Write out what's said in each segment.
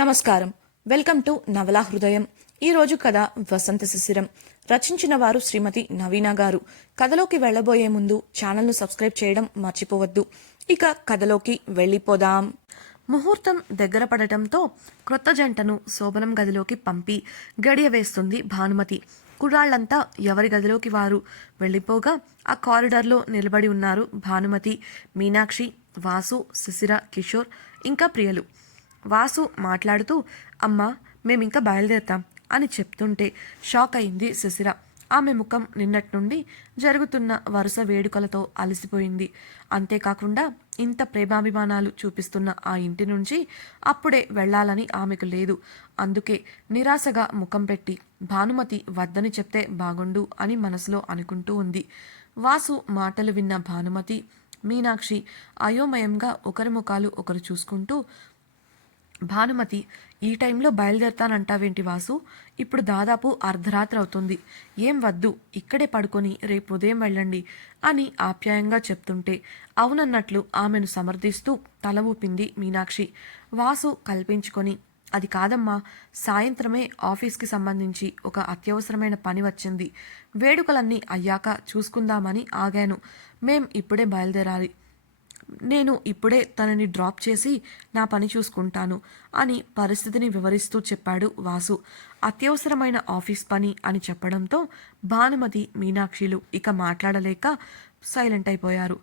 నమస్కారం. Welcome to నవలా హృదయం. ఈరోజు కథ వసంత శిశిరం. రచించిన వారు శ్రీమతి నవీన గారు. కథలోకి వెళ్లబోయే ముందు ఛానల్ను సబ్స్క్రైబ్ చేయడం మర్చిపోవద్దు. ఇక కథలోకి వెళ్ళిపోదాం. ముహూర్తం దగ్గర పడటంతో క్రొత్త జంటను శోభనం గదిలోకి పంపి గడియ వేస్తుంది భానుమతి. కుర్రాళ్లంతా ఎవరి గదిలోకి వారు వెళ్ళిపోగా ఆ కారిడార్లో నిలబడి ఉన్నారు భానుమతి, మీనాక్షి, వాసు, శిశిర, కిషోర్ ఇంకా ప్రియలు. వాసు మాట్లాడుతూ అమ్మా మేమింకా బయలుదేరతాం అని చెప్తుంటే షాక్ అయింది శిశిర. ఆమె ముఖం నిన్నటి నుండి జరుగుతున్న వరుస వేడుకలతో అలసిపోయింది. అంతేకాకుండా ఇంత ప్రేమాభిమానాలు చూపిస్తున్న ఆ ఇంటి నుంచి అప్పుడే వెళ్లాలని ఆమెకు లేదు. అందుకే నిరాశగా ముఖం పెట్టి భానుమతి వద్దని చెప్తే బాగుండు అని మనసులో అనుకుంటూ ఉంది. వాసు మాటలు విన్న భానుమతి, మీనాక్షి అయోమయంగా ఒకరి ముఖాలు ఒకరు చూసుకుంటూ, భానుమతి ఈ టైంలో బయలుదేరతానంటావేంటి వాసు? ఇప్పుడు దాదాపు అర్ధరాత్రి అవుతుంది. ఏం వద్దు, ఇక్కడే పడుకొని రేపు ఉదయం వెళ్ళండి అని ఆప్యాయంగా చెప్తుంటే అవునన్నట్లు ఆమెను సమర్థిస్తూ తల ఊపింది మీనాక్షి. వాసు కల్పించుకొని, అది కాదమ్మా, సాయంత్రమే ఆఫీస్కి సంబంధించి ఒక అత్యవసరమైన పని వచ్చింది. వేడుకలన్నీ అయ్యాక చూసుకుందామని ఆగాను. మేం ఇప్పుడే బయలుదేరాలి. నేను ఇప్పుడే తనని డ్రాప్ చేసి నా పని చూసుకుంటాను అని పరిస్థితిని వివరిస్తూ చెప్పాడు వాసు. అత్యవసరమైన ఆఫీస్ పని అని చెప్పడంతో భానుమతి, మీనాక్షిలు ఇక మాట్లాడలేక సైలెంట్ అయిపోయారు.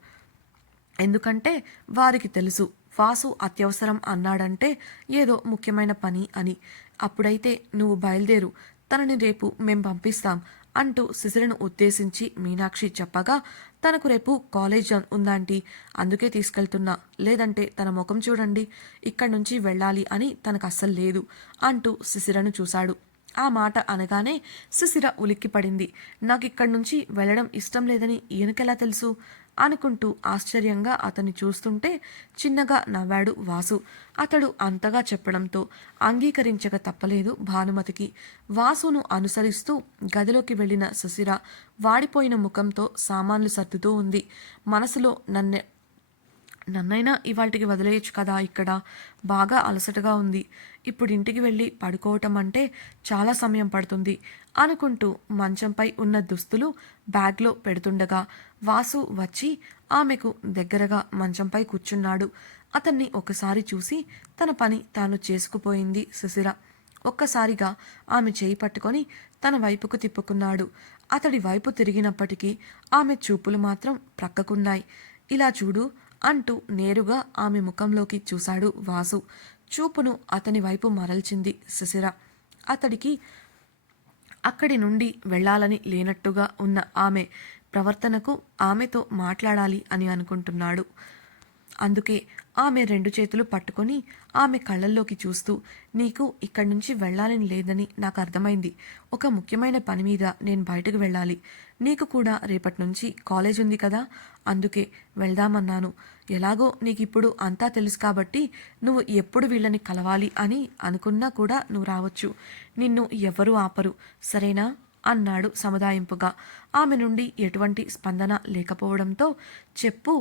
ఎందుకంటే వారికి తెలుసు వాసు అత్యవసరం అన్నాడంటే ఏదో ముఖ్యమైన పని అని. అప్పుడైతే నువ్వు బయలుదేరు, తనని రేపు మేం పంపిస్తాం అంటూ శిశిరను ఉద్దేశించి మీనాక్షి చెప్పగా, తనకు రేపు కాలేజ్ ఉందాంటీ, అందుకే తీసుకెళ్తున్నా, లేదంటే తన ముఖం చూడండి, ఇక్కడి నుంచి వెళ్ళాలి అని తనకు అస్సలు లేదు అంటూ శిశిరను చూశాడు. ఆ మాట అనగానే శిశిర ఉలిక్కిపడింది. నాకిక్కడి నుంచి వెళ్ళడం ఇష్టం లేదని ఈయనకెలా తెలుసు అనుకుంటూ ఆశ్చర్యంగా అతన్ని చూస్తుంటే చిన్నగా నవ్వాడు వాసు. అతడు అంతగా చెప్పడంతో అంగీకరించక తప్పలేదు భానుమతికి. వాసును అనుసరిస్తూ గదిలోకి వెళ్ళిన శిశిర వాడిపోయిన ముఖంతో సామాన్లు సర్దుతూ ఉంది. మనసులో నన్నైనా ఇవాళకి వదిలేయచ్చు కదా, ఇక్కడ బాగా అలసటగా ఉంది, ఇప్పుడు ఇంటికి వెళ్ళి పడుకోవటం అంటే చాలా సమయం పడుతుంది అనుకుంటూ మంచంపై ఉన్న దుస్తులు బ్యాగ్లో పెడుతుండగా వాసు వచ్చి ఆమెకు దగ్గరగా మంచంపై కూర్చున్నాడు. అతన్ని ఒకసారి చూసి తన పని తాను చేసుకుపోయింది శిశిర. ఒక్కసారిగా ఆమె చేయి పట్టుకొని తన వైపుకు తిప్పుకున్నాడు. అతడి వైపు తిరిగినప్పటికీ ఆమె చూపులు మాత్రం ప్రక్కకున్నాయి. ఇలా చూడు అంటూ నేరుగా ఆమె ముఖంలోకి చూశాడు వాసు. చూపును అతని వైపు మరల్చింది శిశిర. అతడికి అక్కడి నుండి వెళ్లాలని లేనట్టుగా ఉన్న ఆమె ప్రవర్తనకు ఆమెతో మాట్లాడాలి అని అనుకుంటున్నాడు. అందుకే ఆమె రెండు చేతులు పట్టుకొని ఆమె కళ్ళల్లోకి చూస్తూ, నీకు ఇక్కడి నుంచి వెళ్ళాలని లేదని నాకు అర్థమైంది. ఒక ముఖ్యమైన పని మీద నేను బయటకు వెళ్ళాలి. నీకు కూడా రేపటి నుంచి కాలేజ్ ఉంది కదా, అందుకే వెళ్దామన్నాను. ఎలాగో నీకు ఇప్పుడు అంతా తెలుసు కాబట్టి నువ్వు ఎప్పుడు వీళ్ళని కలవాలి అని అనుకున్నా కూడా నువ్వు రావచ్చు. నిన్ను ఎవరూ ఆపరు, సరేనా అన్నాడు సముదాయింపుగా. ఆమె నుండి ఎటువంటి స్పందన లేకపోవడంతో, చెప్పు,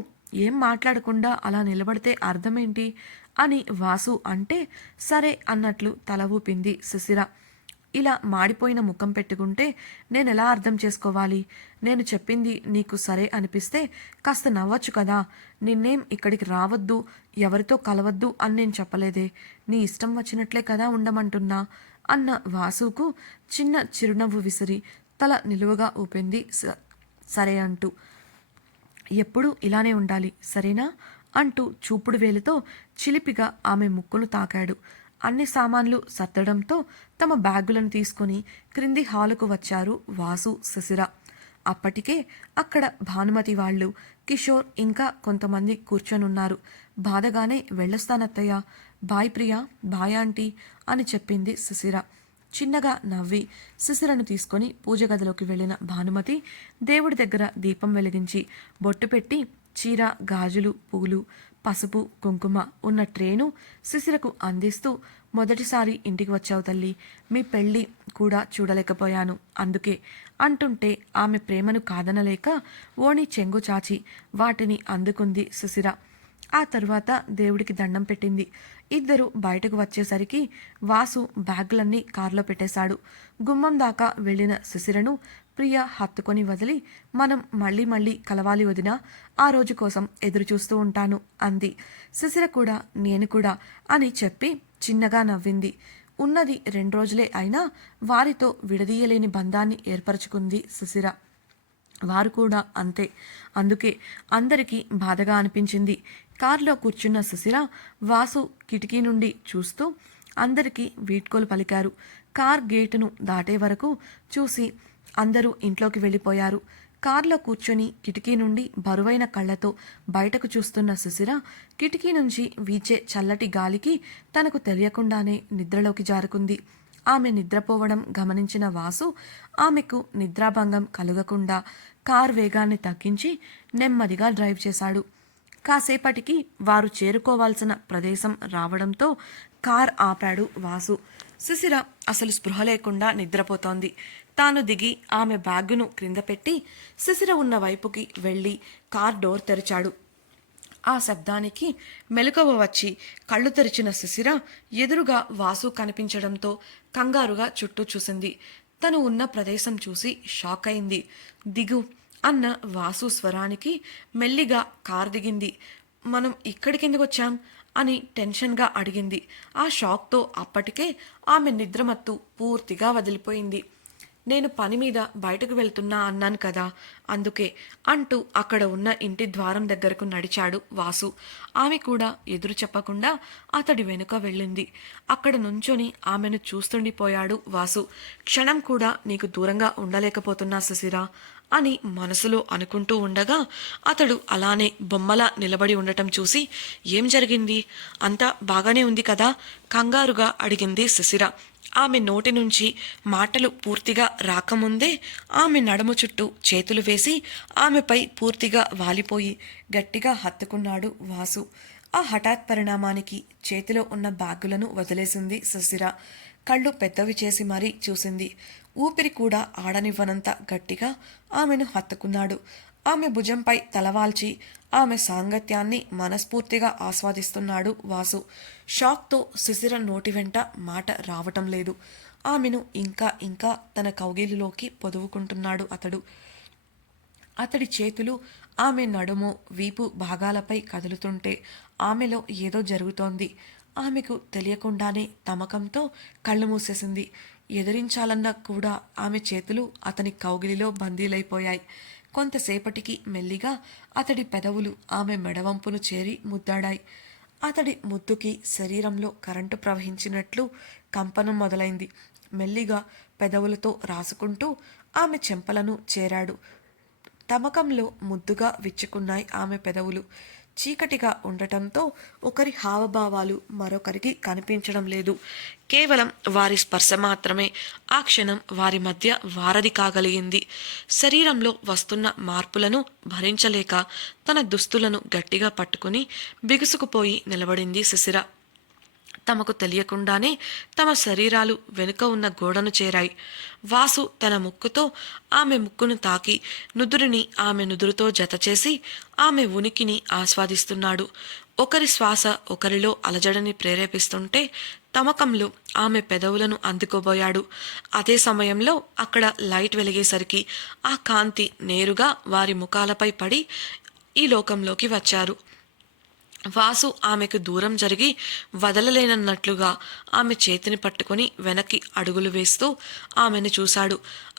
ఏం మాట్లాడకుండా అలా నిలబడితే అర్థమేంటి అని వాసు అంటే సరే అన్నట్లు తల ఊపింది శిశిర. ఇలా మాడిపోయిన ముఖం పెట్టుకుంటే నేనెలా అర్థం చేసుకోవాలి? నేను చెప్పింది నీకు సరే అనిపిస్తే కాస్త నవ్వచ్చు కదా. నిన్నేం ఇక్కడికి రావద్దు, ఎవరితో కలవద్దు అని నేను చెప్పలేదే. నీ ఇష్టం వచ్చినట్లే కదా ఉండమంటున్నా అన్న వాసుకు చిన్న చిరునవ్వు విసిరి తల నిలువుగా ఊపింది సరే అంటూ. ఎప్పుడూ ఇలానే ఉండాలి, సరేనా అంటూ చూపుడు వేలుతో చిలిపిగా ఆమె ముక్కును తాకాడు. అన్ని సామాన్లు సర్దడంతో తమ బ్యాగులను తీసుకుని క్రింది హాలుకు వచ్చారు వాసు, శిశిర. అప్పటికే అక్కడ భానుమతి వాళ్ళు, కిషోర్ ఇంకా కొంతమంది కూర్చొనున్నారు. బాధగానే వెళ్ళొస్తానత్తయ్య, బాయ్ ప్రియా, బాయ్ ఆంటీ అని చెప్పింది శిశిర. చిన్నగా నవ్వి శిశిరను తీసుకొని పూజ గదిలోకి వెళ్ళిన భానుమతి దేవుడి దగ్గర దీపం వెలిగించి బొట్టు పెట్టి చీర, గాజులు, పూలు, పసుపు, కుంకుమ ఉన్న ట్రేను శిశిరకు అందిస్తూ, మొదటిసారి ఇంటికి వచ్చావు తల్లి, మీ పెళ్ళి కూడా చూడలేకపోయాను అందుకే అంటుంటే ఆమె ప్రేమను కాదనలేక ఓణి చెంగు చాచి వాటిని అందుకుంది శిశిర. ఆ తరువాత దేవుడికి దండం పెట్టింది. ఇద్దరు బయటకు వచ్చేసరికి వాసు బ్యాగులన్నీ కారులో పెట్టేశాడు. గుమ్మం దాకా వెళ్ళిన శిశిరను ప్రియ హత్తుకొని వదిలి, మనం మళ్ళీ మళ్ళీ కలవాలి వదినా, ఆ రోజు కోసం ఎదురు చూస్తూ ఉంటాను అంది. శిశిర కూడా నేను కూడా అని చెప్పి చిన్నగా నవ్వింది. ఉన్నది 2 రోజులే అయినా వారితో విడదీయలేని బంధాన్ని ఏర్పరచుకుంది శిశిర. వారు కూడా అంతే. అందుకే అందరికీ బాధగా అనిపించింది. కారులో కూర్చున్న సుశీల వాసు కిటికీ నుండి చూస్తూ అందరికీ వీడ్కోలు పలికారు. కార్ గేటును దాటే వరకు చూసి అందరూ ఇంట్లోకి వెళ్ళిపోయారు. కారులో కూర్చొని కిటికీ నుండి బరువైన కళ్ళతో బయటకు చూస్తున్న సుశీల కిటికీ నుంచి వీచే చల్లటి గాలికి తనకు తెలియకుండానే నిద్రలోకి జారుకుంది. ఆమె నిద్రపోవడం గమనించిన వాసు ఆమెకు నిద్రాభంగం కలుగకుండా కారు వేగాన్ని తగ్గించి నెమ్మదిగా డ్రైవ్ చేశాడు. కాసేపటికి వారు చేరుకోవాల్సిన ప్రదేశం రావడంతో కార్ ఆపాడు వాసు. శిశిర అసలు స్పృహ లేకుండా నిద్రపోతోంది. తాను దిగి ఆమె బ్యాగును క్రింద పెట్టి శిశిర ఉన్న వైపుకి వెళ్ళి కార్ డోర్ తెరిచాడు. ఆ శబ్దానికి మెలకువ వచ్చి కళ్ళు తెరిచిన శిశిర ఎదురుగా వాసు కనిపించడంతో కంగారుగా చుట్టూ చూసింది. తను ఉన్న ప్రదేశం చూసి షాక్ అయింది. దిగు అన్న వాసు స్వరానికి మెల్లిగా కారు దిగింది. మనం ఇక్కడికెందుకు వచ్చాం అని టెన్షన్గా అడిగింది. ఆ షాక్తో అప్పటికే ఆమె నిద్రమత్తు పూర్తిగా వదిలిపోయింది. నేను పని మీద బయటకు వెళ్తున్నా అన్నాను కదా, అందుకే అంటూ అక్కడ ఉన్న ఇంటి ద్వారం దగ్గరకు నడిచాడు వాసు. ఆమె కూడా ఎదురు చెప్పకుండా అతడి వెనుక వెళ్ళింది. అక్కడ నుంచొని ఆమెను చూస్తుండిపోయాడు వాసు. క్షణం కూడా నీకు దూరంగా ఉండలేకపోతున్నా శశిరా అని మనసులో అనుకుంటూ ఉండగా అతడు అలానే బొమ్మలా నిలబడి ఉండటం చూసి ఏం జరిగింది, అంతా బాగానే ఉంది కదా కంగారుగా అడిగింది శశిర. ఆమె నోటి నుంచి మాటలు పూర్తిగా రాకముందే ఆమె నడుము చుట్టూ చేతులు వేసి ఆమెపై పూర్తిగా వాలిపోయి గట్టిగా హత్తుకున్నాడు వాసు. ఆ హఠాత్ పరిణామానికి చేతిలో ఉన్న బ్యాగులను వదిలేసింది శశిర. కళ్ళు పెద్దవి చేసి మరీ చూసింది. ఊపిరి కూడా ఆడనివ్వనంత గట్టిగా ఆమెను హత్తుకున్నాడు. ఆమె భుజంపై తలవాల్చి ఆమె సాంగత్యాన్ని మనస్ఫూర్తిగా ఆస్వాదిస్తున్నాడు వాసు. షాక్తో శిశిర నోటి వెంట మాట రావటం లేదు. ఆమెను ఇంకా ఇంకా తన కౌగిలిలోకి పొదువుకుంటున్నాడు అతడు. అతడి చేతులు ఆమె నడుము వీపు భాగాలపై కదులుతుంటే ఆమెలో ఏదో జరుగుతోంది. ఆమెకు తెలియకుండానే తమకంతో కళ్ళు మూసేసింది. ఎదిరించాలన్నా కూడా ఆమె చేతులు అతని కౌగిలిలో బందీలైపోయాయి. కొంతసేపటికి మెల్లిగా అతడి పెదవులు ఆమె మెడవంపును చేరి ముద్దాడాయి. అతడి ముద్దుకి శరీరంలో కరెంటు ప్రవహించినట్లు కంపనం మొదలైంది. మెల్లిగా పెదవులతో రాసుకుంటూ ఆమె చెంపలను చేరాడు. తమకంలో ముద్దుగా విచ్చుకున్నాయి ఆమె పెదవులు. చీకటిగా ఉండటంతో ఒకరి హావభావాలు మరొకరికి కనిపించడం లేదు. కేవలం వారి స్పర్శ మాత్రమే ఆ క్షణం వారి మధ్య వారధి కాగలిగింది. శరీరంలో వస్తున్న మార్పులను భరించలేక తన దుస్తులను గట్టిగా పట్టుకుని బిగుసుకుపోయి నిలబడింది శిశిర. తమకు తెలియకుండానే తమ శరీరాలు వెనుక ఉన్న గోడను చేరాయి. వాసు తన ముక్కుతో ఆమె ముక్కును తాకి నుదురిని ఆమె నుదురుతో జతచేసి ఆమె ఉనికిని ఆస్వాదిస్తున్నాడు. ఒకరి శ్వాస ఒకరిలో అలజడిని ప్రేరేపిస్తుంటే తమకంలో ఆమె పెదవులను అందుకోబోయాడు. అదే సమయంలో అక్కడ లైట్ వెలిగేసరికి ఆ కాంతి నేరుగా వారి ముఖాలపై పడి ఈ లోకంలోకి వచ్చారు. వాసు ఆమెకు దూరం జరిగి వదలలేనన్నట్లుగా ఆమె చేతిని పట్టుకొని వెనక్కి అడుగులు వేస్తూ ఆమెను చూశాడు.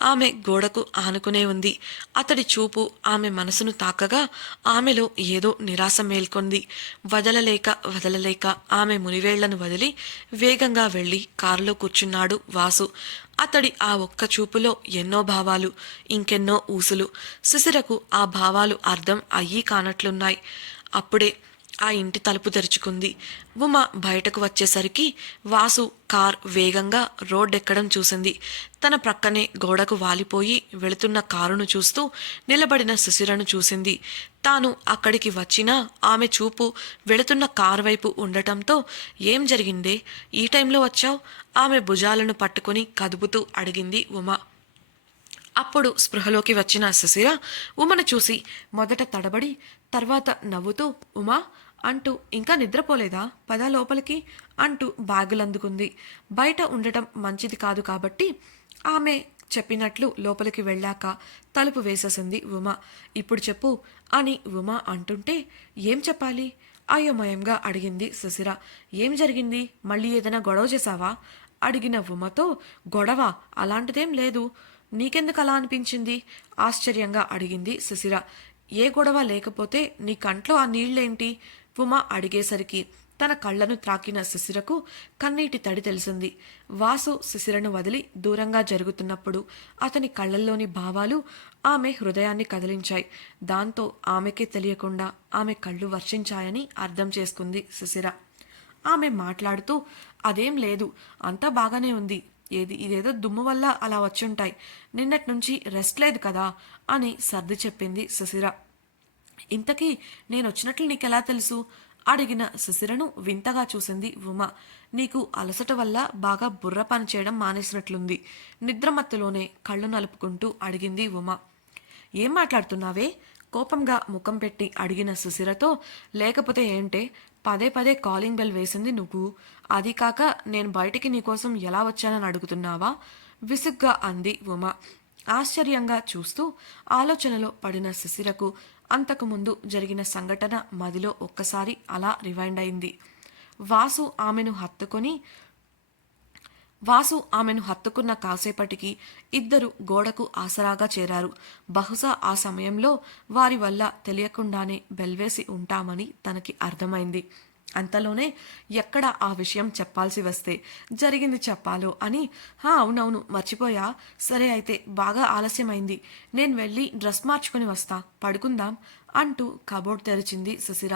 ఆమె గోడకు ఆనుకునే ఉంది. అతడి చూపు ఆమె మనసును తాకగా ఆమెలో ఏదో నిరాశ మేల్కొంది. వదలలేక ఆమె మునివేళ్లను వదిలి వేగంగా వెళ్ళి కారులో కూర్చున్నాడు వాసు. అతడి ఆ ఒక్క చూపులో ఎన్నో భావాలు, ఇంకెన్నో ఊసులు. శిశిరకు ఆ భావాలు అర్థం అయ్యి కానట్లున్నాయి. అప్పుడే ఆ ఇంటి తలుపు తెరుచుకుంది. ఉమ బయటకు వచ్చేసరికి వాసు కార్ వేగంగా రోడ్డెక్కడం చూసింది. తన ప్రక్కనే గోడకు వాలిపోయి వెళుతున్న కారును చూస్తూ నిలబడిన శిశిరను చూసింది. తాను అక్కడికి వచ్చినా ఆమె చూపు వెళుతున్న కారు వైపు ఉండటంతో ఏం జరిగిందే, ఈ టైంలో వచ్చావు? ఆమె భుజాలను పట్టుకుని కదుపుతూ అడిగింది ఉమ. అప్పుడు స్పృహలోకి వచ్చిన శిశిర ఉమను చూసి మొదట తడబడి తర్వాత నవ్వుతూ ఉమా అంటూ ఇంకా నిద్రపోలేదా పద లోపలికి అంటూ బ్యాగులు అందుకుంది. బయట ఉండటం మంచిది కాదు కాబట్టి ఆమె చెప్పినట్లు లోపలికి వెళ్ళాక తలుపు వేసేసింది ఉమ. ఇప్పుడు చెప్పు అని ఉమ అంటుంటే ఏం చెప్పాలి అయోమయంగా అడిగింది సుశిర. ఏం జరిగింది, మళ్ళీ ఏదైనా గొడవ చేశావా అడిగిన ఉమతో. గొడవ అలాంటిదేం లేదు, నీకెందుకు అలా అనిపించింది ఆశ్చర్యంగా అడిగింది సుశిర. ఏ గొడవ లేకపోతే నీ కంట్లో ఆ నీళ్లేంటి ఉమ అడిగేసరికి తన కళ్లను త్రాకిన శిశిరకు కన్నీటి తడి తెలిసింది. వాసు శిశిరను వదిలి దూరంగా జరుగుతున్నప్పుడు అతని కళ్లల్లోని భావాలు ఆమె హృదయాన్ని కదిలించాయి. దాంతో ఆమెకే తెలియకుండా ఆమె కళ్ళు వర్షించాయని అర్థం చేసుకుంది శిశిర. ఆమె మాట్లాడుతూ అదేం లేదు, అంతా బాగానే ఉంది, ఇదేదో దుమ్ము వల్ల అలా వచ్చుంటాయి, నిన్నటి నుంచి రెస్ట్ లేదు కదా అని సర్ది చెప్పింది శిశిర. ఇంతకీ నేనొచ్చినట్లు నీకెలా తెలుసు అడిగిన శిశిరను వింతగా చూసింది ఉమ. నీకు అలసట వల్ల బాగా బుర్ర పని చేయడం మానేసినట్లుంది నిద్రమత్తులోనే కళ్ళు నలుపుకుంటూ అడిగింది ఉమ. ఏం మాట్లాడుతున్నావే కోపంగా ముఖం పెట్టి అడిగిన సుశిరతో. లేకపోతే ఏంటే పదే పదే కాలింగ్ బెల్ వేసింది నువ్వు, అది కాక నేను బయటికి నీకోసం ఎలా వచ్చానని అడుగుతున్నావా విసుగ్గా అంది ఉమ. ఆశ్చర్యంగా చూస్తూ ఆలోచనలో పడిన శిశిరకు అంతకుముందు జరిగిన సంఘటన మదిలో ఒక్కసారి అలా రివైండ్ అయింది. వాసు ఆమెను హత్తుకొని హత్తుకున్న కాసేపటికి ఇద్దరు గోడకు ఆసరాగా చేరారు. బహుశా ఆ సమయంలో వారి వల్ల తెలియకుండానే బెల్వేసి ఉంటామని తనకి అర్థమైంది. అంతలోనే ఎక్కడ ఆ విషయం చెప్పాల్సి వస్తే జరిగింది చెప్పాలో అని. అవునవును మర్చిపోయా, సరే అయితే బాగా ఆలస్యమైంది, నేను వెళ్ళి డ్రెస్ మార్చుకొని వస్తా, పడుకుందాం అంటూ కబోర్డ్ తెరిచింది సుశిర.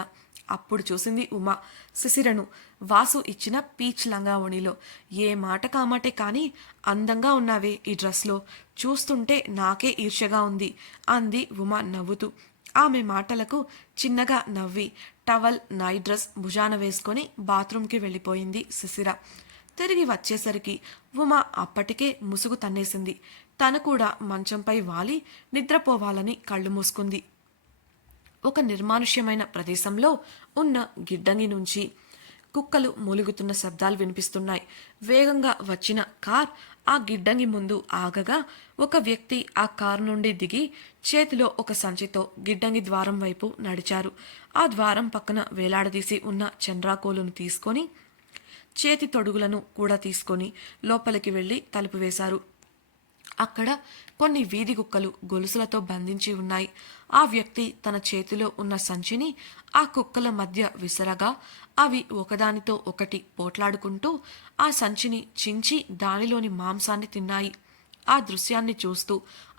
అప్పుడు చూసింది ఉమ శిశిరను వాసు ఇచ్చిన పీచ్ లంగావణిలో. ఏ మాట కామాటే కానీ అందంగా ఉన్నావే ఈ డ్రెస్లో, చూస్తుంటే నాకే ఈర్ష్యగా ఉంది అంది ఉమ నవ్వుతూ. ఆమె మాటలకు చిన్నగా నవ్వి టవల్ నైట్ డ్రెస్ భుజాన వేసుకొని బాత్రూంకి వెళ్ళిపోయింది శిశిర. తిరిగి వచ్చేసరికి ఉమ అప్పటికే ముసుగు తన్నేసింది. తను కూడా మంచంపై వాలి నిద్రపోవాలని కళ్ళు మూసుకుంది. ఒక నిర్మానుష్యమైన ప్రదేశంలో ఉన్న గిడ్డంగి నుంచి కుక్కలు మూలుగుతున్న శబ్దాలు వినిపిస్తున్నాయి. వేగంగా వచ్చిన కార్ ఆ గిడ్డంగి ముందు ఆగగా ఒక వ్యక్తి ఆ కారు నుండి దిగి చేతిలో ఒక సంచితో గిడ్డంగి ద్వారం వైపు నడిచారు. ఆ ద్వారం పక్కన వేలాడదీసి ఉన్న చంద్రాకోలును తీసుకొని చేతి తొడుగులను కూడా తీసుకొని లోపలికి వెళ్ళి తలుపు వేశారు. అక్కడ కొన్ని వీధి కుక్కలు గొలుసులతో బంధించి ఉన్నాయి. ఆ వ్యక్తి తన చేతిలో ఉన్న సంచిని ఆ కుక్కల మధ్య విసరగా అవి ఒకదానితో ఒకటి పోట్లాడుకుంటూ ఆ సంచిని చించి దానిలోని మాంసాన్ని తిన్నాయి. ఆ దృశ్యాన్ని చూస్తూ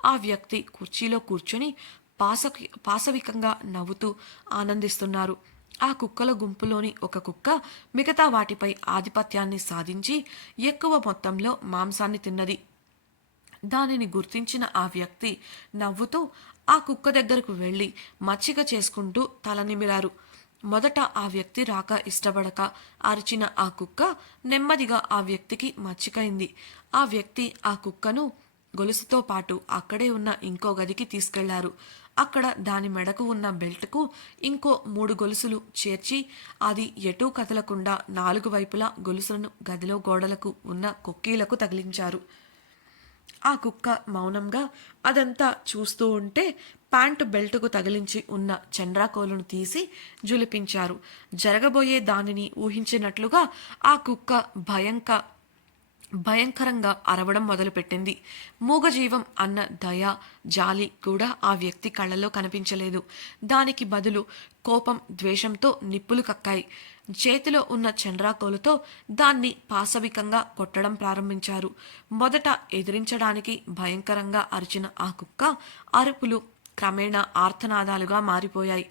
ఆ వ్యక్తి కుర్చీలో కూర్చొని పాశవికంగా నవ్వుతూ ఆనందిస్తున్నారు. ఆ కుక్కల గుంపులోని ఒక కుక్క మిగతా వాటిపై ఆధిపత్యాన్ని సాధించి ఎక్కువ మొత్తంలో మాంసాన్ని తిన్నది. దానిని గుర్తించిన ఆ వ్యక్తి నవ్వుతూ ఆ కుక్క దగ్గరకు వెళ్ళి మచ్చిక చేసుకుంటూ తల నిమిరారు. మొదట ఆ వ్యక్తి రాక ఇష్టపడక అరిచిన ఆ కుక్క నెమ్మదిగా ఆ వ్యక్తికి మచ్చికైంది. ఆ వ్యక్తి ఆ కుక్కను గొలుసుతో పాటు అక్కడే ఉన్న ఇంకో గదికి తీసుకెళ్లారు. అక్కడ దాని మెడకు ఉన్న బెల్ట్కు ఇంకో 3 గొలుసులు చేర్చి అది ఎటూ కదలకుండా 4 వైపులా గొలుసులను గదిలో గోడలకు ఉన్న కొక్కీలకు తగిలించారు. ఆ కుక్క మౌనంగా అదంతా చూస్తూ ఉంటే ప్యాంటు బెల్టుకు తగిలించి ఉన్న చండ్రాకోలును తీసి జులిపించారు. జరగబోయే దానిని ఊహించినట్లుగా ఆ కుక్క భయంకరంగా అరవడం మొదలుపెట్టింది. మూగజీవం అన్న దయ, జాలి కూడా ఆ వ్యక్తి కళ్ళలో కనిపించలేదు. దానికి బదులు కోపం, ద్వేషంతో నిప్పులు కక్కాయి. చేతిలో ఉన్న చండ్రాకోలుతో దాన్ని పాశవికంగా కొట్టడం ప్రారంభించారు. మొదట ఎదిరించడానికి భయంకరంగా అరిచిన ఆ కుక్క అరుపులు క్రమేణా ఆర్తనాదాలుగా మారిపోయాయి.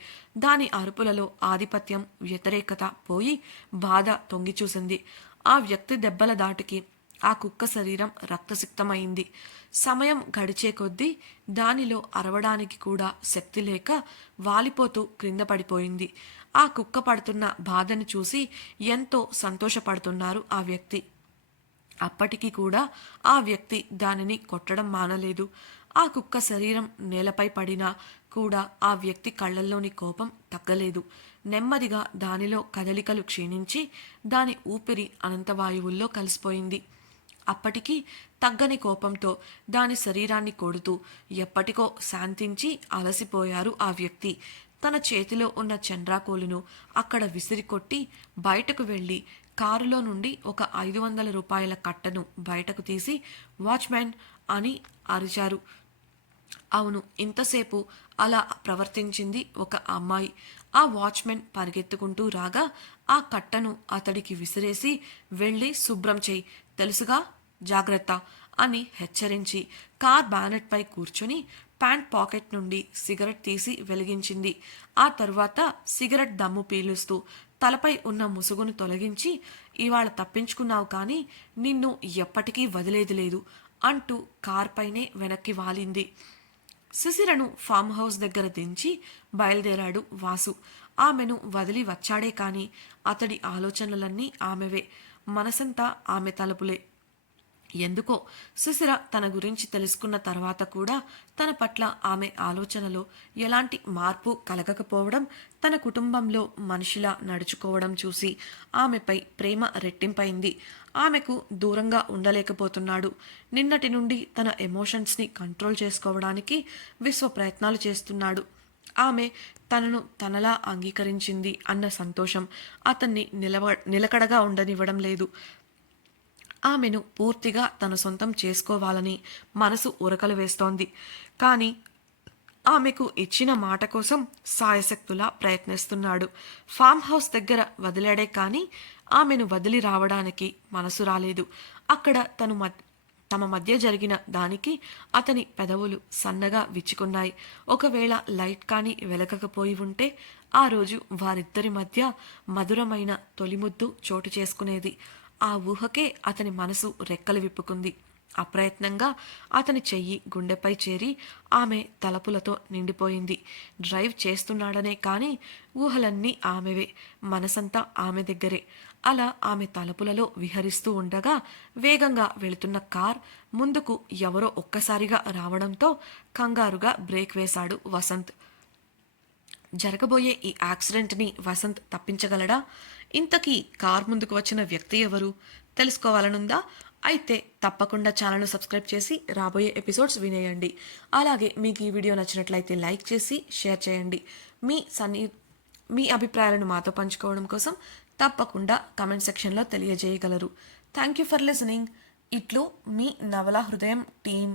దాని అరుపులలో ఆధిపత్యం, వ్యతిరేకత పోయి బాధ తొంగిచూసింది. ఆ వ్యక్తి దెబ్బల దాటికి ఆ కుక్క శరీరం రక్తసిక్తమైంది. సమయం గడిచే కొద్దీ దానిలో అరవడానికి కూడా శక్తి లేక వాలిపోతూ క్రింద పడిపోయింది. ఆ కుక్క పడుతున్న బాధను చూసి ఎంతో సంతోషపడుతున్నారు ఆ వ్యక్తి. అప్పటికి కూడా ఆ వ్యక్తి దానిని కొట్టడం మానలేదు. ఆ కుక్క శరీరం నేలపై పడినా కూడా ఆ వ్యక్తి కళ్ళల్లోని కోపం తగ్గలేదు. నెమ్మదిగా దానిలో కదలికలు క్షీణించి దాని ఊపిరి అనంతవాయువుల్లో కలిసిపోయింది. అప్పటికీ తగ్గని కోపంతో దాని శరీరాన్ని కొడుతూ ఎప్పటికో శాంతించి అలసిపోయారు ఆ వ్యక్తి. తన చేతిలో ఉన్న చండ్రాకోలును అక్కడ విసిరికొట్టి బయటకు వెళ్ళి కారులో నుండి ఒక 500 రూపాయల కట్టను బయటకు తీసి వాచ్మ్యాన్ అని అరిచారు. అవును, ఇంతసేపు అలా ప్రవర్తించింది ఒక అమ్మాయి. ఆ వాచ్మెన్ పరిగెత్తుకుంటూ రాగా ఆ కట్టను అతడికి విసిరేసి వెళ్ళి శుభ్రం చెయ్యి, తెలుసుగా, జాగ్రత్త అని హెచ్చరించి కార్ బ్యానెట్పై కూర్చుని ప్యాంట్ పాకెట్ నుండి సిగరెట్ తీసి వెలిగించింది. ఆ తరువాత సిగరెట్ దమ్ము పీలుస్తూ తలపై ఉన్న ముసుగును తొలగించి, ఇవాళ తప్పించుకున్నావు కానీ నిన్ను ఎప్పటికీ వదిలేది లేదు అంటూ కార్ పైనే వెనక్కి వాలింది. శిశిరను ఫామ్ హౌస్ దగ్గర దించి బయలుదేరాడు వాసు. ఆమెను వదిలి వచ్చాడే కాని అతడి ఆలోచనలన్నీ ఆమెవే, మనసంతా ఆమె తలుపులే. ఎందుకో శిశిర తన గురించి తెలుసుకున్న తర్వాత కూడా తన పట్ల ఆమె ఆలోచనలో ఎలాంటి మార్పు కలగకపోవడం, తన కుటుంబంలో మనిషిలా నడుచుకోవడం చూసి ఆమెపై ప్రేమ రెట్టింపైంది. ఆమెకు దూరంగా ఉండలేకపోతున్నాడు. నిన్నటి నుండి తన ఎమోషన్స్ని కంట్రోల్ చేసుకోవడానికి విశ్వ ప్రయత్నాలు చేస్తున్నాడు. ఆమె తనను తనలా అంగీకరించింది అన్న సంతోషం అతన్ని నిలకడగా ఉండనివ్వడం లేదు. ఆమెను పూర్తిగా తన సొంతం చేసుకోవాలని మనసు ఉరకలు వేస్తోంది. కానీ ఆమెకు ఇచ్చిన మాట కోసం సాయశక్తులా ప్రయత్నిస్తున్నాడు. ఫామ్ హౌస్ దగ్గర వదిలాడే కానీ ఆమెను వదిలి రావడానికి మనసు రాలేదు. అక్కడ తమ మధ్య జరిగిన దానికి అతని పెదవులు సన్నగా విచ్చుకున్నాయి. ఒకవేళ లైట్ కానీ వెలగకపోయి ఉంటే ఆ రోజు వారిద్దరి మధ్య మధురమైన తొలిముద్దు చోటు చేసుకునేది. ఆ ఊహకే అతని మనసు రెక్కలు విప్పుకుంది. అప్రయత్నంగా అతని చెయ్యి గుండెపై చేరి ఆమె తలపులతో నిండిపోయింది. డ్రైవ్ చేస్తున్నాడనే కానీ ఊహలన్నీ ఆమెవే, మనసంతా ఆమె దగ్గరే. అలా ఆమె తలుపులలో విహరిస్తూ ఉండగా వేగంగా వెళుతున్న కార్ ముందుకు ఎవరో ఒక్కసారిగా రావడంతో కంగారుగా బ్రేక్ వేశాడు వసంత్. జరగబోయే ఈ యాక్సిడెంట్ని వసంత్ తప్పించగలడా? ఇంతకీ కార్ ముందుకు వచ్చిన వ్యక్తి ఎవరు తెలుసుకోవాలనుందా? అయితే తప్పకుండా ఛానల్ను సబ్స్క్రైబ్ చేసి రాబోయే ఎపిసోడ్స్ వినేయండి. అలాగే మీకు ఈ వీడియో నచ్చినట్లయితే లైక్ చేసి షేర్ చేయండి. మీ అభిప్రాయాలను మాతో పంచుకోవడం కోసం తప్పకుండా కమెంట్ సెక్షన్లో తెలియజేయగలరు. Thank you for listening. ఇట్లు మీ నవల హృదయం టీమ్.